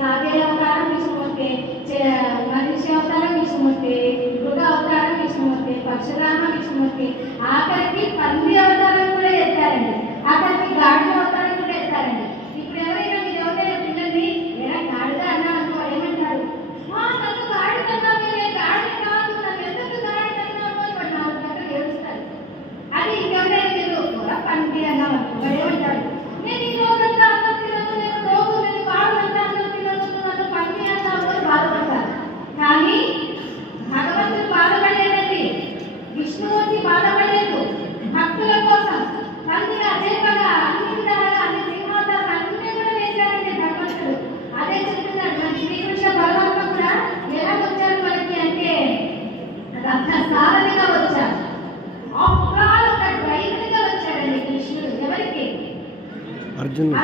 కాగే అవతారం విష్ణుమూర్తి, మనిషి అవతారం విష్ణుమూర్తి, మృగ అవతారం విష్ణుమూర్తి, పరశురామ విష్ణుమూర్తి, ఆఖరికి పంది అవతారం కూడా ఎత్తారండి, ఆఖరికి గాడిద అవతారం కూడా ఎత్తారండి. ఇప్పుడు ఎవరైనా మీరు ఎవరైనా పిల్లల్ని ఎలా గాడిద అన్నా అనుకో ఏమంటారు, నన్ను గాడిద అన్నావు, గాడిద కాదు, నన్ను ఎందుకు గాడిద అన్నావు అని వాడు 4 గంటలు ఏడుస్తారు. అది ఇంకెవరైనా మీరు పంది అన్నావు అనుకో వాడు ఏమంటాడు, నేను ఈ రోజంతా అన్నం తినను, నేను రోజు నేను వారంతా అన్నం తినను, నన్ను పంది అన్నావు అని బాధపడతారు. కానీ భగవంతుడు బాధపడలేదండి, విష్ణుమూర్తి బాధపడలేదు. భక్తుల కోసం పందిగా చేపగా అన్ని విధాలుగా అన్ని సింహాసనాలు అన్ని కూడా వేశారండి భగవంతుడు. అదే చెప్తున్నాడు మన శ్రీకృష్ణ పరమాత్మ కూడా ఎలా వచ్చారు మనకి అంటే రత్న సారథిగా వచ్చారు. ఆఫ్టర్ ఆల్ ఒక డ్రైవర్గా వచ్చాడండి కృష్ణుడు. ఎవరికి? అర్జునుడు